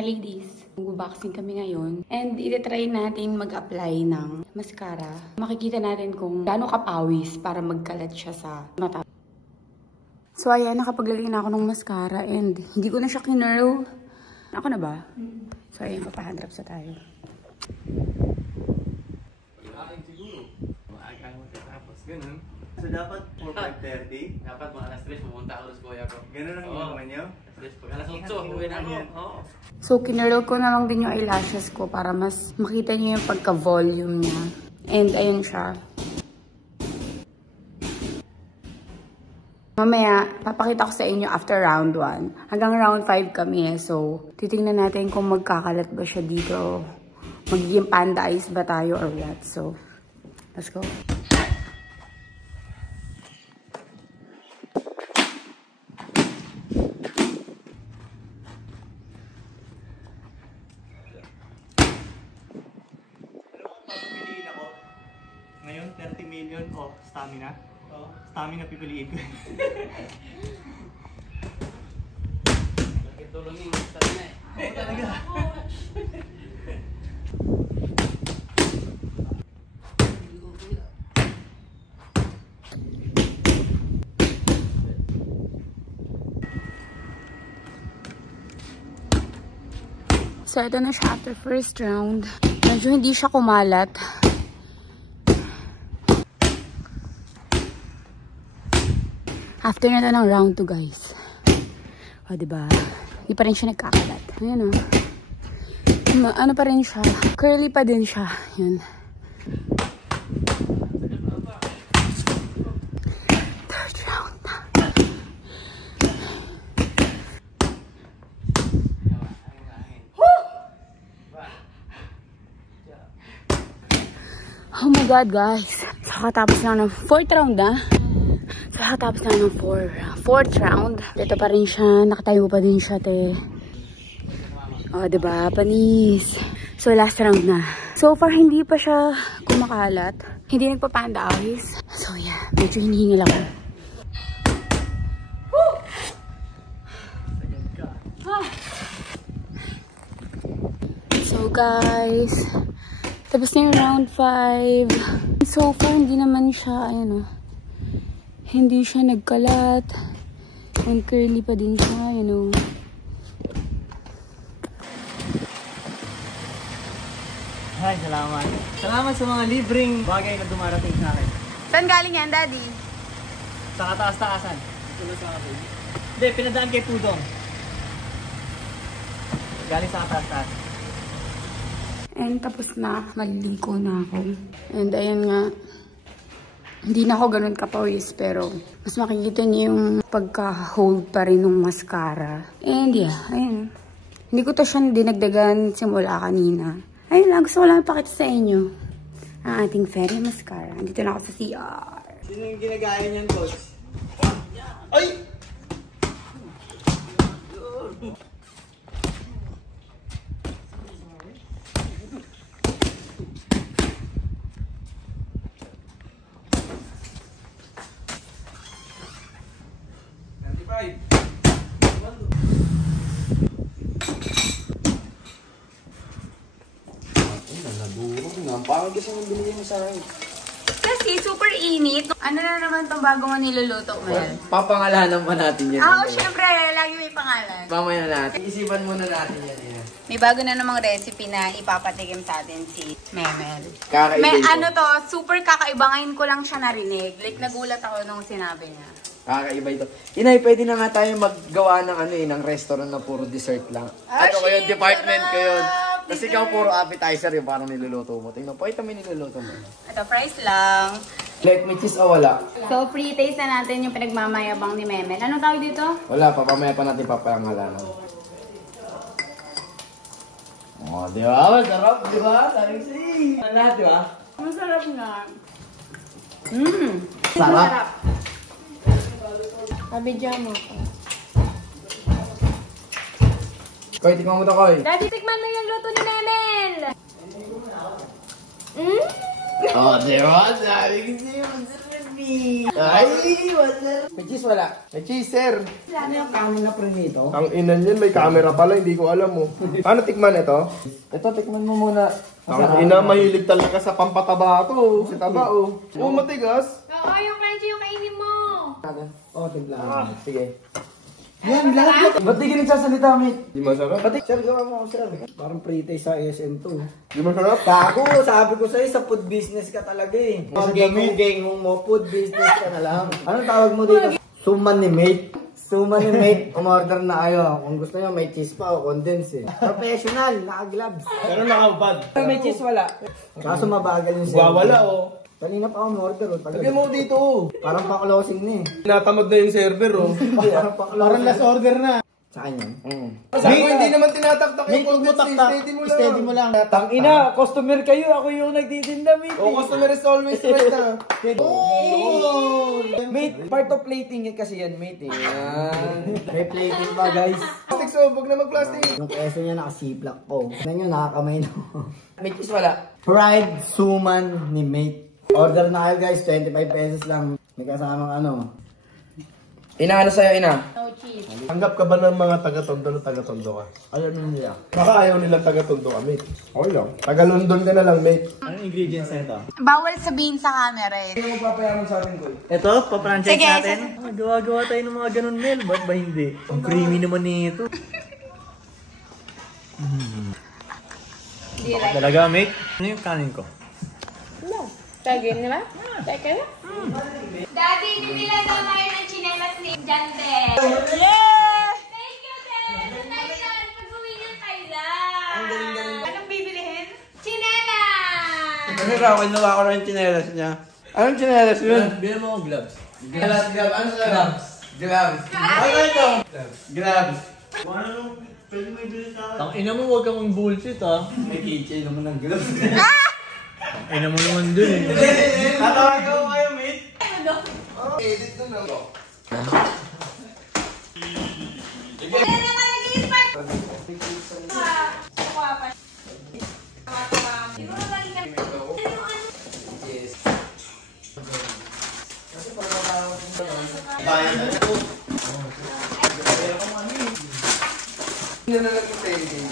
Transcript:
Hi ladies! Mag-boxing kami ngayon. And itatry natin mag-apply ng mascara. Makikita natin kung gaano kapawis para magkalat siya sa mata. So ayan, nakapaglagay na ako ng mascara and hindi ko na siya kinurl. Ako na ba? So ayan, papahandrap sa tayo. Ganun. So dapat 4:30? Dapat mga alas 3 pumunta ako sa kuya ko. Ganun ang ginawa niyo? Pag alas 8, uwi na ako. So kinurl ko na lang din yung eyelashes ko para mas makita niyo yung pagka-volume niya. And ayun siya. Mamaya, papakita ko sa inyo after round 1. Hanggang round 5 kami eh. So, titingnan natin kung magkakalat ba siya dito. Magiging panda eyes ba tayo or what. So, let's go. Pipiliin ako. Ngayon, 30 million o stamina. Stamina pipiliin ko. Tulungin mo sa na eh. Oo talaga. So, ito na siya after first round. Medyo hindi siya kumalat. After na ito ng round 2, guys. O, diba? Hindi pa rin siya nagkakalat. Ayan o. Ano pa rin siya? Curly pa din siya. Yan. Third round na. Oh my God, guys. So, katapos lang ng fourth round na. So, katapos lang ng fourth round. Dito pa rin siya. Nakatayo pa din siya, te. O, diba? Panis. So, last round na. So far, hindi pa siya kumakalat. Hindi nagpapanda eyes. So, yeah. Medyo hinihingil ako. So, guys. Tapos na yung round 5. So far, hindi naman siya, ayan o. Hindi siya nagkalat. And curly pa din siya, ayan o. Ay, salamat. Salamat sa mga libreng bagay na dumarating sa akin. Saan galing yan, Daddy? Sa kataas-taasan. Hindi, pinadaan kay Pudong. Galing sa kataas-taasan. And tapos na, maliligo na ako. And ayan nga, hindi na ako ganun kapawis, pero mas makikita niyo yung pagka-hold pa rin ng mascara. And yeah, ayun. Hindi ko to siya dinagdagan simula kanina. Ayun lang, gusto ko lang ipakita sa inyo ang ating fairy mascara. Dito na ako sa CR. Sino yung ginagaya niyan, Coach? Ay! Parang gusto mong binigyan mo sa akin. Kasi super init. Ano na naman itong bago mo niluluto mo yan? Papangalanan pa natin yan. Oo, syempre. Lagi may pangalan. Mamaya natin. Isipan muna natin yan. May bago na namang recipe na ipapatikim sa atin si Memel. Kakaiba May ito. ano to, super kakaiba. Ngayon ko lang siya narinig. Like, nagulat ako nung sinabi niya. Kakaiba ito. Inay, pwede na nga tayo maggawa ng ng restaurant na puro dessert lang. Ano ko yun? Department ko yun. Kasi ikaw puro appetizer yung parang niluluto mo. Tingnan po, ito may niluluto mo. Ito, fries lang. Like, may cheese o wala? So, pre-taste na natin yung pinagmamayabang ni Memel. Anong tawag dito? Wala, papamaya pa natin papangalanan. Oh, di ba? Masarap, di ba? Sarisi. Ano lahat, di ba? Masarap nga. Sarap. Abidyan mo ko. Koy, tikman mo to, Koy. Daddy, tikman mo yung luto ni Memel! Oh, di ba? Sarisi. Ay, wala. May cheese wala. May cheese, sir. Ano yung kanin na prinito? Ang inan yan, may camera pala, hindi ko alam mo. Paano tikman ito? Ito, tikman mo muna. Ang ina, mahilig talaga sa pampataba to. Si taba, oh. Oh, matigas. Oo, yung crunchy yung kainin mo. Oh, tignan. Sige. Yan, lahat. Ba't di ka nagsasalita, mate? Di masarap? Pati, sir, gawa mo ako, sir. Parang pre-tay sa ASM to. Di masarap? Kako, sabi ko sa'yo, sa food business ka talaga eh. Sa gengong mo, food business ka na lang. Anong tawag mo dito? Suman ni mate. Suman ni mate, umorder na kayo. Kung gusto nyo, may cheese pa o condense eh. Professional, naka-gloves. Pero nakabad. May cheese wala. Kaso mabagal yung service. Wawala, oh. Kanina pa ako umorder. Lagyan mo dito, oh. Parang pa-closing na eh. Natamad na yung server, oh. Parang pa-closing. Parang last order na. Sa kanya? Sabi ko, hindi naman tinataktak yung condense. Steady mo lang. Tangina, customer kayo. Ako yung nagtitinda, mate. Oh, customer is always right na. Mate, part of plating yan kasi yan, mate. Yan. May plating pa, guys. Plastic so, huwag na mag-plastic. Yung keso niya nakasiplak po. Tignan nyo, nakakamay na. May cheese wala. Fried suman ni mate. Order na kayo, guys. 25 pesos lang. May kasamang ano. Ina, ano sa'yo, ina? No cheese. Tanggap ka ba ng mga taga-tondo na taga-tondo ka? Ano nila? Baka ayaw nilang taga-tondo ka, mate. Okay lang. Taga-London ka na lang, mate. Anong ingredients na ito? Bawal sabihin sa camera eh. Hindi mo papayaman sa atin, Koy. Ito, pa-franchise Sige, natin. Gawa-gawa tayo ng mga ganun, Mel. Ba't ba hindi? Ang creamy naman nito. Talaga, mate? Ano yung kanin ko? Tagay, di ba? Tagay na? Daddy, bibila daw tayo ng chinelas ni Jande. Yeah! Thank you, Dad! Nation! Pag-uwi ng Thailand. Anong bibilihin? Chinelas! Kasi rawal na ako ng chinelas niya. Anong chinelas yun? Bilang mo ako gloves. Gloves. Ano sa gloves? Gloves. Ano ito? Gloves. Tangina mo, huwag kang bullshit, ha? May keychain naman ng gloves. Tangina mo naman dun, eh. Tatawag ko kayo, mate. Edit dun, oh. Hindi na lang yung pending.